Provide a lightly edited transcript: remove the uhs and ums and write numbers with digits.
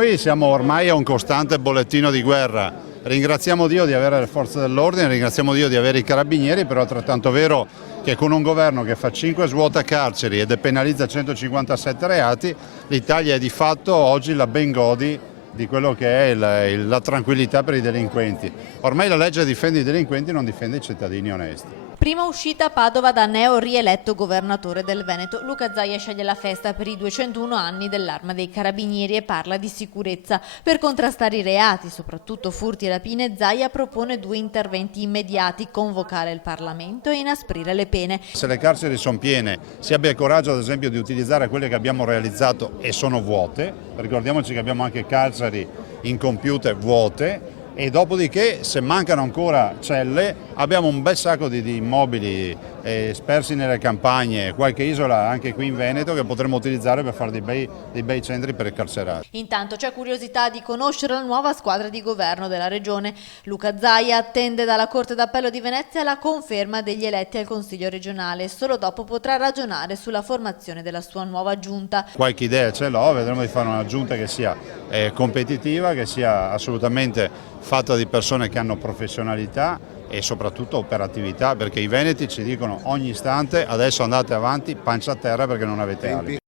noi siamo ormai a un costante bollettino di guerra. Ringraziamo Dio di avere le forze dell'ordine, ringraziamo Dio di avere i carabinieri, però è altrettanto vero che con un governo che fa 5 svuota carceri e depenalizza 157 reati, l'Italia è di fatto oggi la ben godi di quello che è la tranquillità per i delinquenti. Ormai la legge difende i delinquenti, non difende i cittadini onesti. Prima uscita a Padova da neo rieletto governatore del Veneto. Luca Zaia sceglie la festa per i 201 anni dell'Arma dei Carabinieri e parla di sicurezza. Per contrastare i reati, soprattutto furti e rapine, Zaia propone 2 interventi immediati: convocare il Parlamento e inasprire le pene. Se le carceri sono piene, si abbia il coraggio ad esempio di utilizzare quelle che abbiamo realizzato e sono vuote, ricordiamoci che abbiamo anche carceri incompiute vuote, e dopodiché se mancano ancora celle abbiamo un bel sacco di immobili spersi nelle campagne, qualche isola anche qui in Veneto che potremmo utilizzare per fare dei bei centri per i carcerati. Intanto c'è curiosità di conoscere la nuova squadra di governo della regione. Luca Zaia attende dalla Corte d'Appello di Venezia la conferma degli eletti al Consiglio regionale. Solo dopo potrà ragionare sulla formazione della sua nuova giunta. Qualche idea ce l'ho, vedremo di fare una giunta che sia competitiva, che sia assolutamente fatta di persone che hanno professionalità e soprattutto operatività, perché i veneti ci dicono ogni istante: adesso andate avanti pancia a terra perché non avete ali.